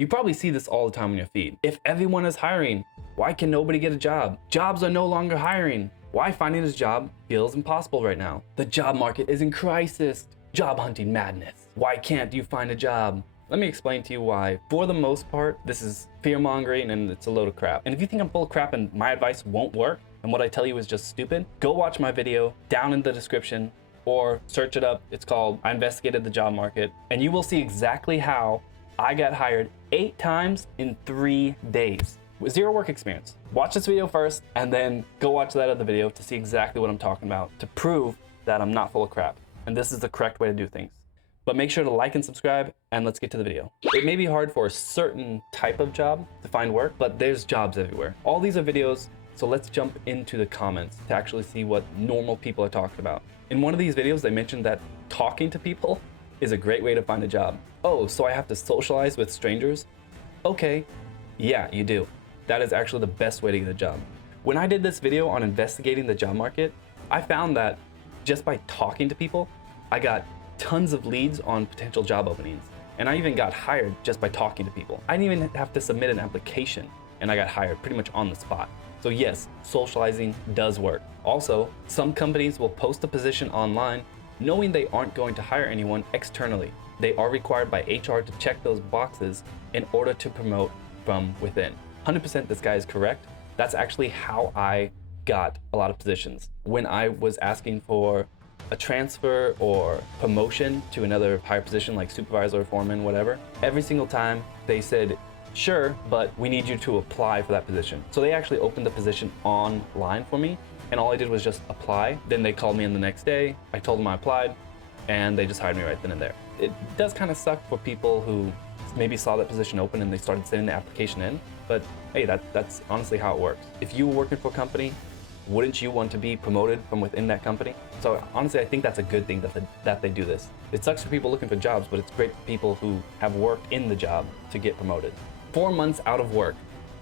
You probably see this all the time on your feed. If everyone is hiring, why can nobody get a job? Jobs are no longer hiring. Why finding a job feels impossible right now? The job market is in crisis. Job hunting madness. Why can't you find a job? Let me explain to you why. For the most part, this is fear-mongering and it's a load of crap. And if you think I'm full of crap and my advice won't work, and what I tell you is just stupid, go watch my video down in the description or search it up. It's called I Investigated the Job Market, and you will see exactly how I got hired 8 times in 3 days with 0 work experience. Watch this video first and then go watch that other video to see exactly what I'm talking about, to prove that I'm not full of crap. And this is the correct way to do things. But make sure to like and subscribe, and let's get to the video. It may be hard for a certain type of job to find work, but there's jobs everywhere. All these are videos, so let's jump into the comments to actually see what normal people are talking about. In one of these videos, they mentioned that talking to people is a great way to find a job. Oh, so I have to socialize with strangers? Okay, yeah, you do. That is actually the best way to get a job. When I did this video on investigating the job market, I found that just by talking to people, I got tons of leads on potential job openings. And I even got hired just by talking to people. I didn't even have to submit an application, and I got hired pretty much on the spot. So yes, socializing does work. Also, some companies will post a position online knowing they aren't going to hire anyone externally. They are required by HR to check those boxes in order to promote from within. 100% this guy is correct. That's actually how I got a lot of positions. When I was asking for a transfer or promotion to another higher position like supervisor, foreman, whatever, every single time they said, sure, but we need you to apply for that position. So they actually opened the position online for me, and all I did was just apply. Then they called me in the next day. I told them I applied, and they just hired me right then and there. It does kind of suck for people who maybe saw that position open and they started sending the application in, but hey, that's honestly how it works. If you were working for a company, wouldn't you want to be promoted from within that company? So honestly, I think that's a good thing that they do this. It sucks for people looking for jobs, but it's great for people who have worked in the job to get promoted. 4 months out of work.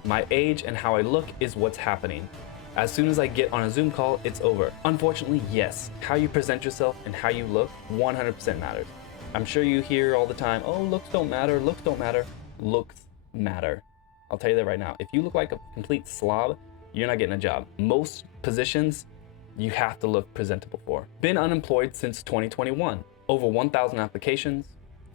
My age and how I look is what's happening. As soon as I get on a Zoom call, it's over. Unfortunately, yes. How you present yourself and how you look 100% matters. I'm sure you hear all the time, oh, looks don't matter, looks don't matter. Looks matter. I'll tell you that right now. If you look like a complete slob, you're not getting a job. Most positions, you have to look presentable for. Been unemployed since 2021. Over 1,000 applications,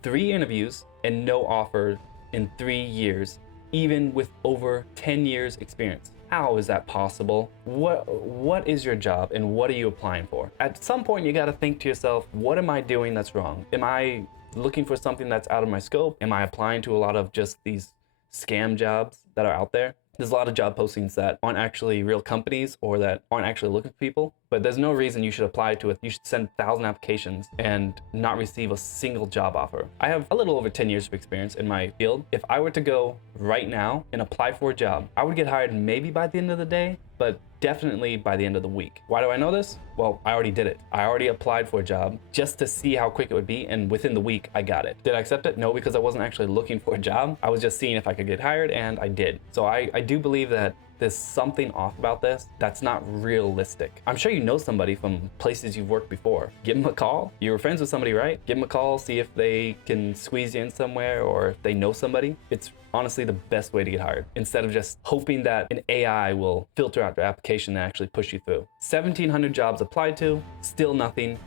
3 interviews, and no offer in 3 years, even with over 10 years experience. How is that possible? What is your job and what are you applying for? At some point, you gotta think to yourself, what am I doing that's wrong? Am I looking for something that's out of my scope? Am I applying to a lot of just these scam jobs that are out there? There's a lot of job postings that aren't actually real companies or that aren't actually looking for people, but there's no reason you should apply to it. You should send 1,000 applications and not receive a single job offer. I have a little over 10 years of experience in my field. If I were to go right now and apply for a job, I would get hired maybe by the end of the day, but definitely by the end of the week. Why do I know this? Well, I already did it. I already applied for a job just to see how quick it would be, and within the week, I got it. Did I accept it? No, because I wasn't actually looking for a job. I was just seeing if I could get hired, and I did. So I do believe that there's something off about this that's not realistic. I'm sure you know somebody from places you've worked before. Give them a call. You were friends with somebody, right? Give them a call, see if they can squeeze you in somewhere or if they know somebody. It's honestly the best way to get hired, instead of just hoping that an AI will filter out your application and actually push you through. 1,700 jobs applied to, still nothing.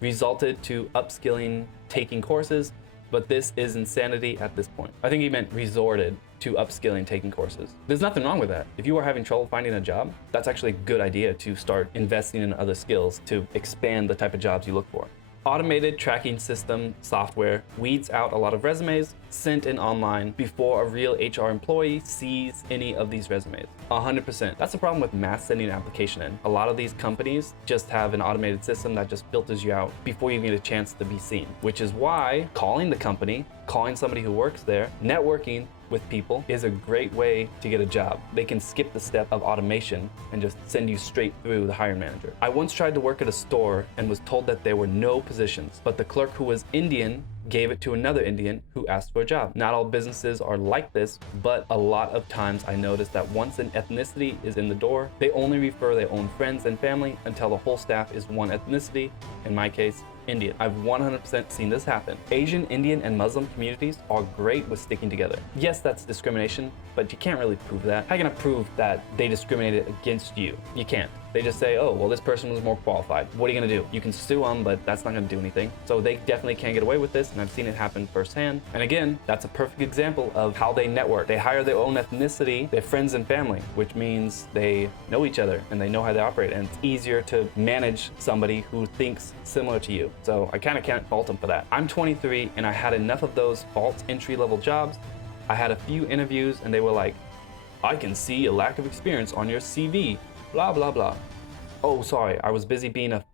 Resulted to upskilling, taking courses, but this is insanity at this point. I think he meant resorted to upskilling, taking courses. There's nothing wrong with that. If you are having trouble finding a job, that's actually a good idea to start investing in other skills to expand the type of jobs you look for. Automated tracking system software weeds out a lot of resumes sent in online before a real HR employee sees any of these resumes. 100%. That's the problem with mass sending an application in. A lot of these companies just have an automated system that just filters you out before you get a chance to be seen, which is why calling the company, calling somebody who works there, networking with people is a great way to get a job. They can skip the step of automation and just send you straight through the hiring manager. I once tried to work at a store and was told that there were no positions, but the clerk, who was Indian, gave it to another Indian who asked for a job. Not all businesses are like this, but a lot of times I notice that once an ethnicity is in the door, they only refer their own friends and family until the whole staff is one ethnicity, in my case, Indian. I've 100% seen this happen. Asian, Indian, and Muslim communities are great with sticking together. Yes, that's discrimination, but you can't really prove that. How are you gonna prove that they discriminated against you? You can't. They just say, oh, well, this person was more qualified. What are you gonna do? You can sue them, but that's not gonna do anything. So they definitely can't get away with this, and I've seen it happen firsthand. And again, that's a perfect example of how they network. They hire their own ethnicity, their friends and family, which means they know each other and they know how they operate, and it's easier to manage somebody who thinks similar to you. So I kind of can't fault them for that. I'm 23 and I had enough of those false entry-level jobs. I had a few interviews and they were like, I can see a lack of experience on your CV. Blah, blah, blah. Oh, sorry, I was busy being a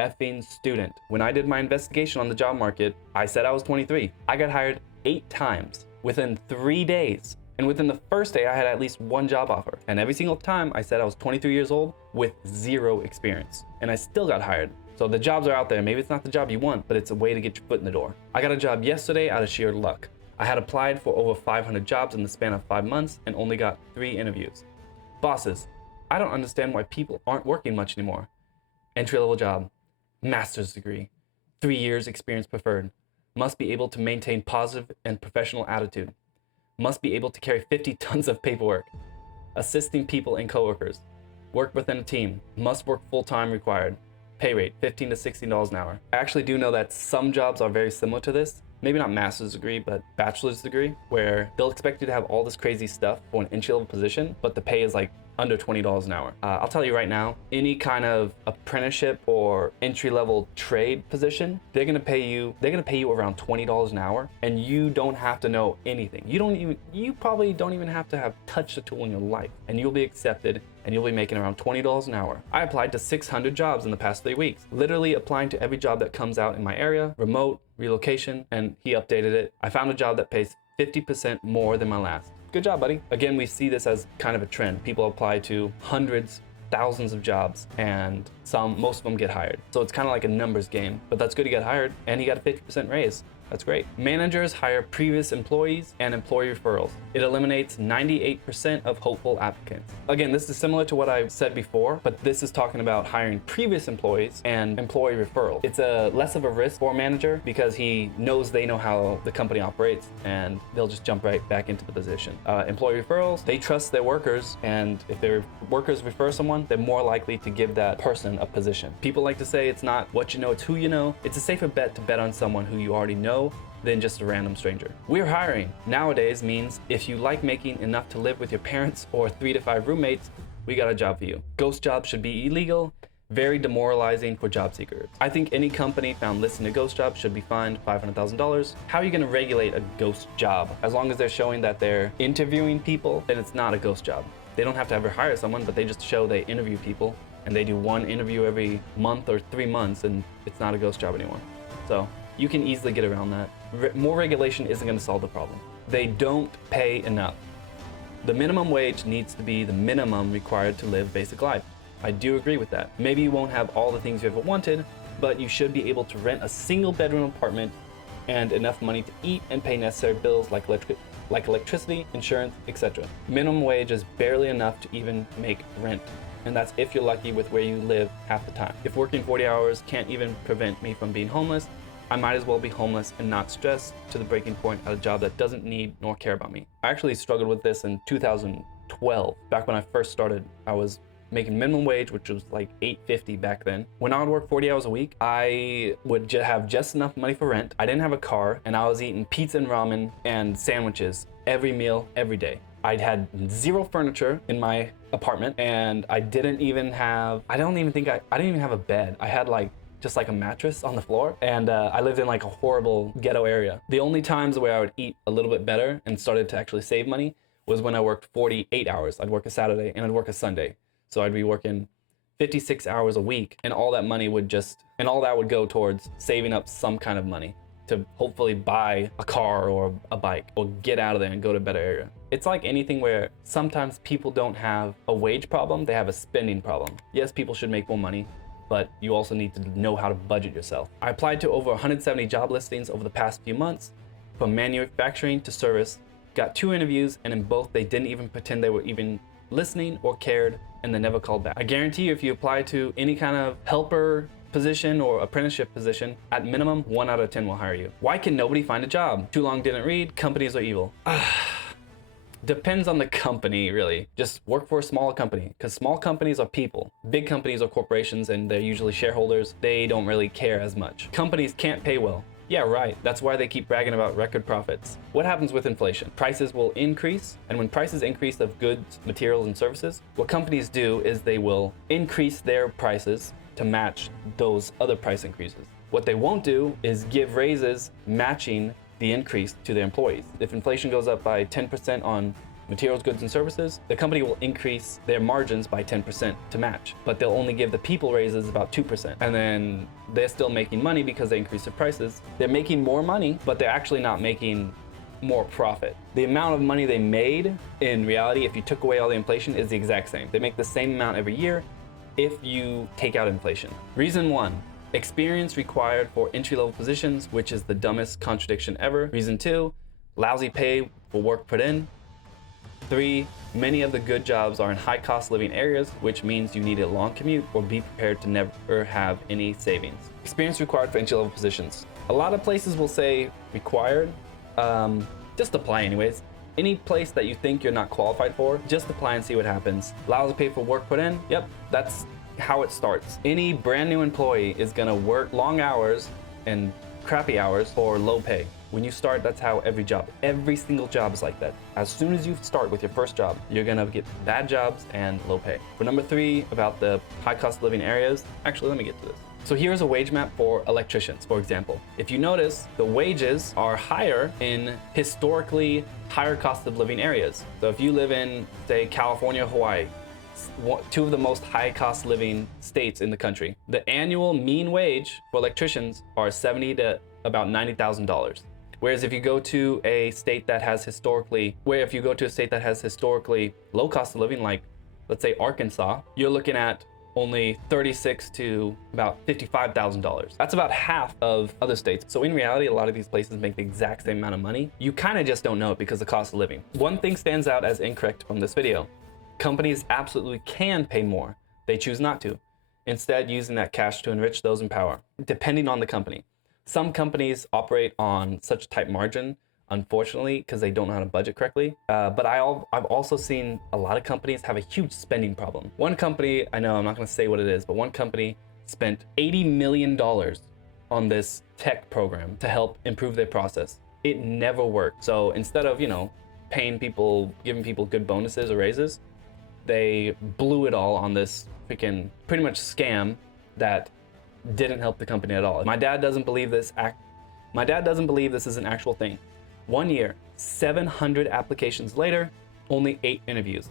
effing student. When I did my investigation on the job market, I said I was 23. I got hired 8 times within 3 days. And within the first day, I had at least 1 job offer. And every single time I said I was 23 years old with 0 experience. And I still got hired. So the jobs are out there. Maybe it's not the job you want, but it's a way to get your foot in the door. I got a job yesterday out of sheer luck. I had applied for over 500 jobs in the span of 5 months and only got 3 interviews. Bosses, I don't understand why people aren't working much anymore. Entry-level job, master's degree, 3 years experience preferred, must be able to maintain positive and professional attitude, must be able to carry 50 tons of paperwork, assisting people and coworkers, work within a team, must work full-time required, pay rate $15 to $16 an hour. I actually do know that some jobs are very similar to this. Maybe not master's degree, but bachelor's degree, where they'll expect you to have all this crazy stuff for an entry-level position, but the pay is like under $20 an hour. I'll tell you right now, any kind of apprenticeship or entry-level trade position, they're gonna pay you around $20 an hour, and you don't have to know anything. You probably don't even have to have touched a tool in your life, and you'll be accepted, and you'll be making around $20 an hour. I applied to 600 jobs in the past 3 weeks, literally applying to every job that comes out in my area, remote, relocation, and he updated it. I found a job that pays 50% more than my last. Good job, buddy. Again, we see this as kind of a trend. People apply to hundreds, thousands of jobs, and most of them get hired. So it's kind of like a numbers game, but that's good. He got hired and he got a 50% raise. That's great. Managers hire previous employees and employee referrals. It eliminates 98% of hopeful applicants. Again, this is similar to what I said before, but this is talking about hiring previous employees and employee referrals. It's a less of a risk for a manager because he knows they know how the company operates and they'll just jump right back into the position. Employee referrals, they trust their workers, and if their workers refer someone, they're more likely to give that person a position. People like to say it's not what you know, it's who you know. It's a safer bet to bet on someone who you already know than just a random stranger. We're hiring nowadays means if you like making enough to live with your parents or 3 to 5 roommates, we got a job for you. Ghost jobs should be illegal, very demoralizing for job seekers. I think any company found listing a ghost job should be fined $500,000. How are you gonna regulate a ghost job? As long as they're showing that they're interviewing people, then it's not a ghost job. They don't have to ever hire someone, but they just show they interview people and they do 1 interview every month or 3 months, and it's not a ghost job anymore. So you can easily get around that. More regulation isn't going to solve the problem. They don't pay enough. The minimum wage needs to be the minimum required to live basic life. I do agree with that. Maybe you won't have all the things you ever wanted, but you should be able to rent a single bedroom apartment and enough money to eat and pay necessary bills like electricity, insurance, etc. Minimum wage is barely enough to even make rent. And that's if you're lucky with where you live half the time. If working 40 hours can't even prevent me from being homeless, I might as well be homeless and not stressed to the breaking point at a job that doesn't need nor care about me. I actually struggled with this in 2012. Back when I first started, I was making minimum wage, which was like $8.50 back then. When I would work 40 hours a week, I would have just enough money for rent. I didn't have a car, and I was eating pizza and ramen and sandwiches every meal, every day. I had 0 furniture in my apartment, and I didn't even have a bed. I had just like a mattress on the floor, and I lived in like a horrible ghetto area. The only times where I would eat a little bit better and started to actually save money was when I worked 48 hours. I'd work a Saturday and I'd work a Sunday. So I'd be working 56 hours a week, and all that money would go towards saving up some kind of money to hopefully buy a car or a bike or get out of there and go to a better area. It's like anything where sometimes people don't have a wage problem, they have a spending problem. Yes, people should make more money, but you also need to know how to budget yourself. I applied to over 170 job listings over the past few months, from manufacturing to service, got 2 interviews, and in both they didn't even pretend they were even listening or cared, and they never called back. I guarantee you, if you apply to any kind of helper position or apprenticeship position, at minimum 1 out of 10 will hire you. Why can nobody find a job? Too long didn't read, companies are evil. Depends on the company, really. Just work for a smaller company, because small companies are people. Big companies are corporations, and they're usually shareholders. They don't really care as much. Companies can't pay well. Yeah, right. That's why they keep bragging about record profits. What happens with inflation? Prices will increase, and when prices increase of goods, materials, and services, what companies do is they will increase their prices to match those other price increases. What they won't do is give raises matching the increase to their employees. If inflation goes up by 10% on materials, goods, and services, the company will increase their margins by 10% to match, but they'll only give the people raises about 2%. And then they're still making money because they increase their prices. They're making more money, but they're actually not making more profit. The amount of money they made, in reality, if you took away all the inflation, is the exact same. They make the same amount every year if you take out inflation. Reason 1, experience required for entry-level positions, which is the dumbest contradiction ever. Reason 2, lousy pay for work put in. 3, many of the good jobs are in high cost living areas, which means you need a long commute or be prepared to never have any savings. Experience required for entry-level positions. A lot of places will say required. Just apply anyways. Any place that you think you're not qualified for, just apply and see what happens. Lousy pay for work put in. Yep, that's how it starts. Any brand new employee is gonna work long hours and crappy hours for low pay. When you start, that's how every single job is like that. As soon as you start with your first job, you're gonna get bad jobs and low pay. For number 3, about the high cost living areas, actually, let me get to this. So here's a wage map for electricians, for example. If you notice, the wages are higher in historically higher cost of living areas. So if you live in, say, California, Hawaii, 2 of the most high cost living states in the country, the annual mean wage for electricians are $70,000 to about $90,000. Whereas if you go to a state that has historically low cost of living, like let's say Arkansas, you're looking at only $36,000 to about $55,000. That's about half of other states. So in reality, a lot of these places make the exact same amount of money. You kind of just don't know it because of the cost of living. One thing stands out as incorrect from this video. Companies absolutely can pay more. They choose not to, instead using that cash to enrich those in power, depending on the company. Some companies operate on such tight margin, unfortunately, because they don't know how to budget correctly. But I've also seen a lot of companies have a huge spending problem. One company, I know I'm not going to say what it is, but one company spent $80 million on this tech program to help improve their process. It never worked. So instead of, paying people, giving people good bonuses or raises, they blew it all on this freaking pretty much scam that didn't help the company at all. My dad doesn't believe this is an actual thing. 1 year, 700 applications later, only 8 interviews,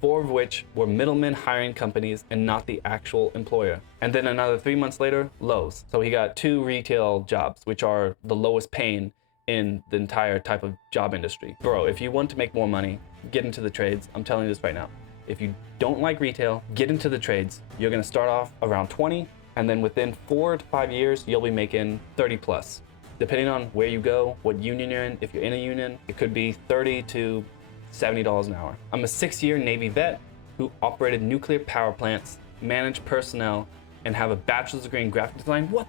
4 of which were middlemen hiring companies and not the actual employer. And then another 3 months later, Lowe's. So he got 2 retail jobs, which are the lowest paying in the entire type of job industry. Bro, if you want to make more money, get into the trades. I'm telling you this right now. If you don't like retail, get into the trades. You're gonna start off around 20, and then within 4 to 5 years, you'll be making 30 plus. Depending on where you go, what union you're in, if you're in a union, it could be $30 to $70 an hour. I'm a 6-year Navy vet who operated nuclear power plants, managed personnel, and have a bachelor's degree in graphic design. What?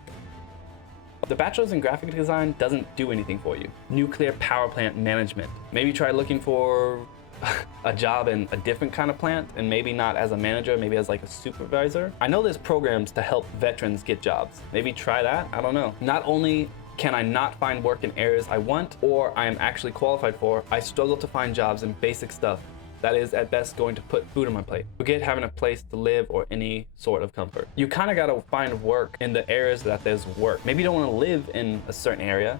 The bachelor's in graphic design doesn't do anything for you. Nuclear power plant management. Maybe try looking for a job in a different kind of plant, and maybe not as a manager, maybe as like a supervisor. I know there's programs to help veterans get jobs. Maybe try that, I don't know. Not only can I not find work in areas I want or I am actually qualified for, I struggle to find jobs in basic stuff that is at best going to put food on my plate. Forget having a place to live or any sort of comfort. You kind of got to find work in the areas that there's work. Maybe you don't want to live in a certain area.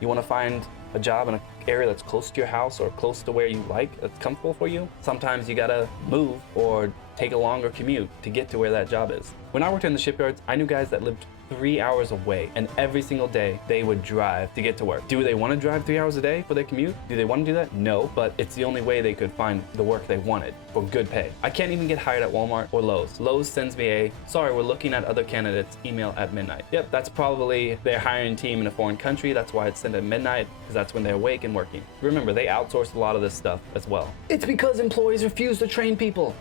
You want to find a job in an area that's close to your house or close to where you like, that's comfortable for you. Sometimes you gotta move or take a longer commute to get to where that job is. When I worked in the shipyards, I knew guys that lived 3 hours away, and every single day they would drive to get to work. Do they want to drive 3 hours a day for their commute? Do they want to do that? No, but it's the only way they could find the work they wanted for good pay. I can't even get hired at Walmart or Lowe's. Lowe's sends me a, sorry, we're looking at other candidates, email at midnight. Yep, that's probably their hiring team in a foreign country. That's why it's sent at midnight, because that's when they're awake and working. Remember, they outsource a lot of this stuff as well. It's because employees refuse to train people.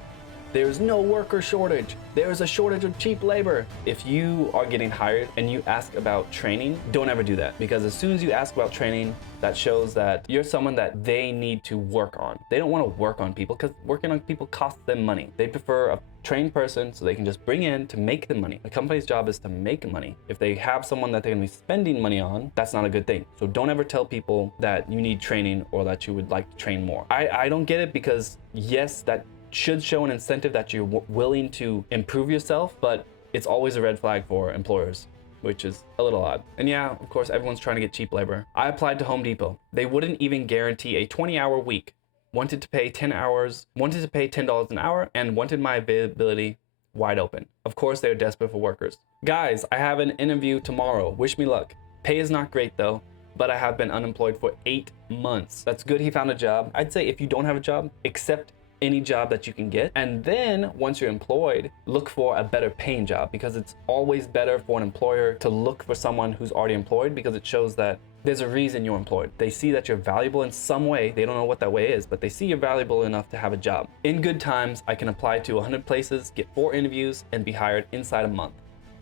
There's no worker shortage. There's a shortage of cheap labor. If you are getting hired and you ask about training, don't ever do that, because as soon as you ask about training, that shows that you're someone that they need to work on. They don't want to work on people because working on people costs them money. They prefer a trained person so they can just bring in to make the money. The company's job is to make money. If they have someone that they're going to be spending money on, that's not a good thing. So don't ever tell people that you need training or that you would like to train more. I don't get it, because yes, that should show an incentive that you're willing to improve yourself, but it's always a red flag for employers, which is a little odd. And yeah, of course, everyone's trying to get cheap labor. I applied to Home Depot. They wouldn't even guarantee a 20-hour week, wanted to pay 10 hours, wanted to pay $10 an hour, and wanted my availability wide open. Of course, they're desperate for workers. Guys, I have an interview tomorrow. Wish me luck. Pay is not great though, but I have been unemployed for 8 months. That's good he found a job. I'd say if you don't have a job, accept any job that you can get, and then once you're employed, look for a better paying job, because it's always better for an employer to look for someone who's already employed, because it shows that there's a reason you're employed. They see that you're valuable in some way. They don't know what that way is, but they see you're valuable enough to have a job. In good times, I can apply to 100 places, get 4 interviews, and be hired inside a month.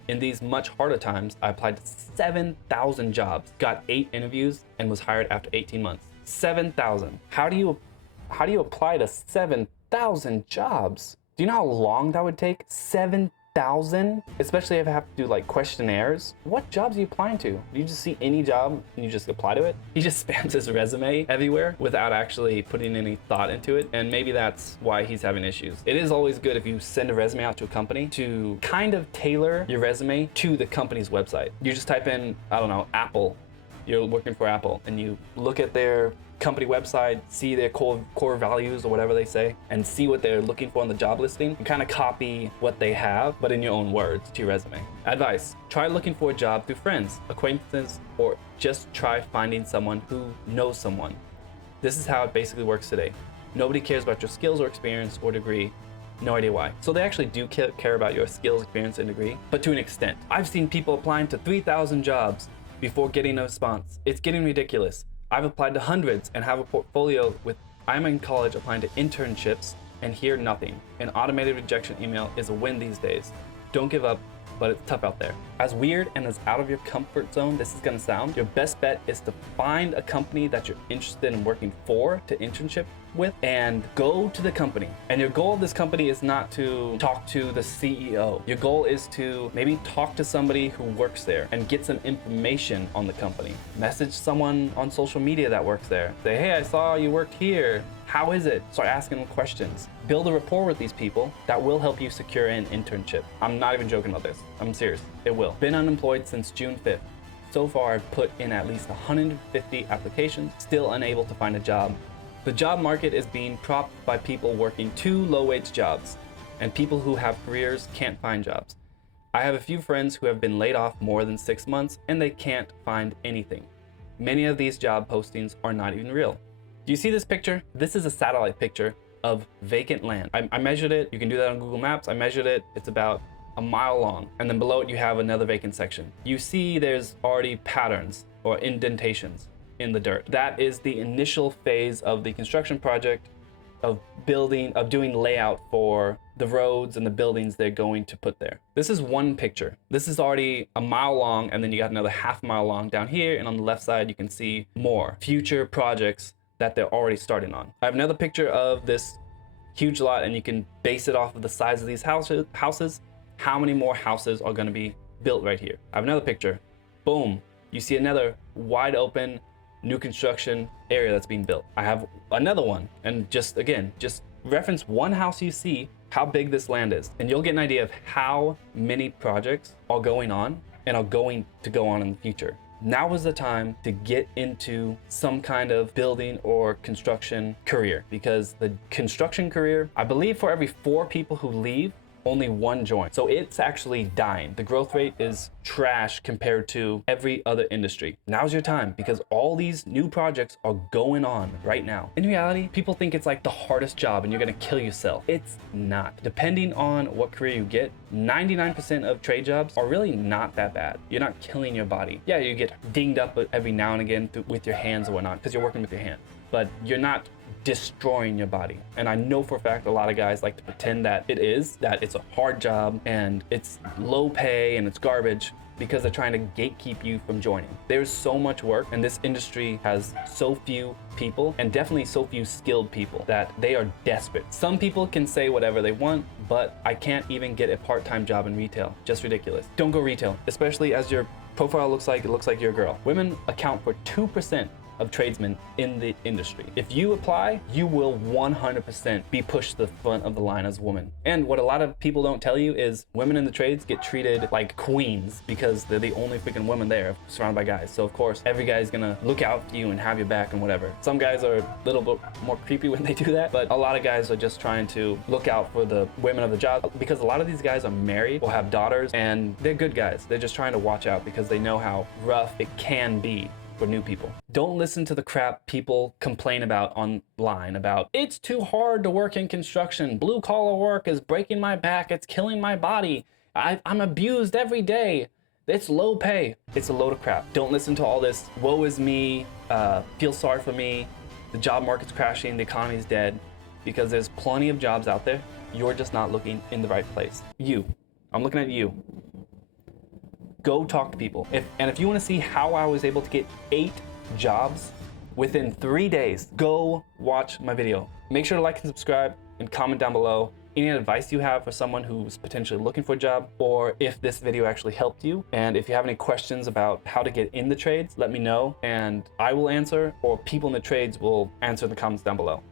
In these much harder times, I applied to 7,000 jobs, got 8 interviews, and was hired after 18 months. 7,000. How do you apply to 7,000 jobs? Do you know how long that would take? 7,000? Especially if I have to do like questionnaires. What jobs are you applying to? Do you just see any job and you just apply to it? He just spams his resume everywhere without actually putting any thought into it. And maybe that's why he's having issues. It is always good if you send a resume out to a company to kind of tailor your resume to the company's website. You just type in, I don't know, Apple. You're working for Apple, and you look at their company website, see their core values or whatever they say, and see what they're looking for on the job listing, and kind of copy what they have, but in your own words to your resume. Advice: try looking for a job through friends, acquaintances, or just try finding someone who knows someone. This is how it basically works today. Nobody cares about your skills or experience or degree. No idea why. So they actually do care about your skills, experience, and degree, but to an extent. I've seen people applying to 3,000 jobs before getting a response. It's getting ridiculous. I've applied to hundreds and have a portfolio with, I'm in college applying to internships and hear nothing. An automated rejection email is a win these days. Don't give up, but it's tough out there. As weird and as out of your comfort zone this is gonna sound, your best bet is to find a company that you're interested in working for to internship with, and go to the company. And your goal of this company is not to talk to the CEO. Your goal is to maybe talk to somebody who works there and get some information on the company. Message someone on social media that works there. Say, hey, I saw you worked here. How is it? Start asking them questions. Build a rapport with these people that will help you secure an internship. I'm not even joking about this. I'm serious. It will. Been unemployed since June 5th. So far, I've put in at least 150 applications, still unable to find a job. The job market is being propped by people working 2 low-wage jobs, and people who have careers can't find jobs. I have a few friends who have been laid off more than 6 months, and they can't find anything. Many of these job postings are not even real. Do you see this picture? This is a satellite picture of vacant land. I measured it. You can do that on Google Maps. I measured it. It's about a mile long. And then below it, you have another vacant section. You see there's already patterns or indentations in the dirt. That is the initial phase of the construction project of doing layout for the roads and the buildings they're going to put there. This is one picture. This is already a mile long, and then you got another half mile long down here, and on the left side you can see more future projects that they're already starting on. I have another picture of this huge lot, and you can base it off of the size of these houses. How many more houses are going to be built right here? I have another picture. Boom. You see another wide open new construction area that's being built. I have another one, and just reference one house you see, how big this land is, and you'll get an idea of how many projects are going on and are going to go on in the future. Now is the time to get into some kind of building or construction career, because the construction career, I believe for every 4 people who leave, only one joined. So it's actually dying. The growth rate is trash compared to every other industry. Now's your time because all these new projects are going on right now. In reality, people think it's like the hardest job and you're gonna kill yourself. It's not. Depending on what career you get, 99% of trade jobs are really not that bad. You're not killing your body. Yeah, you get dinged up every now and again with your hands or whatnot because you're working with your hand, but you're not destroying your body. And I know for a fact a lot of guys like to pretend that it's a hard job and it's low pay and it's garbage because they're trying to gatekeep you from joining. There's so much work and this industry has so few people and definitely so few skilled people that they are desperate. Some people can say whatever they want, but I can't even get a part-time job in retail. Just ridiculous. Don't go retail, especially as your profile looks like you're a girl. Women account for 2% of tradesmen in the industry. If you apply, you will 100% be pushed to the front of the line as a woman. And what a lot of people don't tell you is women in the trades get treated like queens because they're the only freaking women there surrounded by guys. So of course, every guy's gonna look out for you and have your back and whatever. Some guys are a little bit more creepy when they do that, but a lot of guys are just trying to look out for the women of the job because a lot of these guys are married or have daughters and they're good guys. They're just trying to watch out because they know how rough it can be for new people. Don't listen to the crap people complain about online about it's too hard to work in construction. Blue collar work is breaking my back. It's killing my body. I'm abused every day. It's low pay. It's a load of crap. Don't listen to all this woe is me, feel sorry for me, the job market's crashing, the economy's dead, because there's plenty of jobs out there. You're just not looking in the right place. I'm looking at you. Go talk to people. If you want to see how I was able to get 8 jobs within 3 days, go watch my video. Make sure to like and subscribe and comment down below any advice you have for someone who's potentially looking for a job, or if this video actually helped you. And if you have any questions about how to get in the trades, let me know and I will answer, or people in the trades will answer in the comments down below.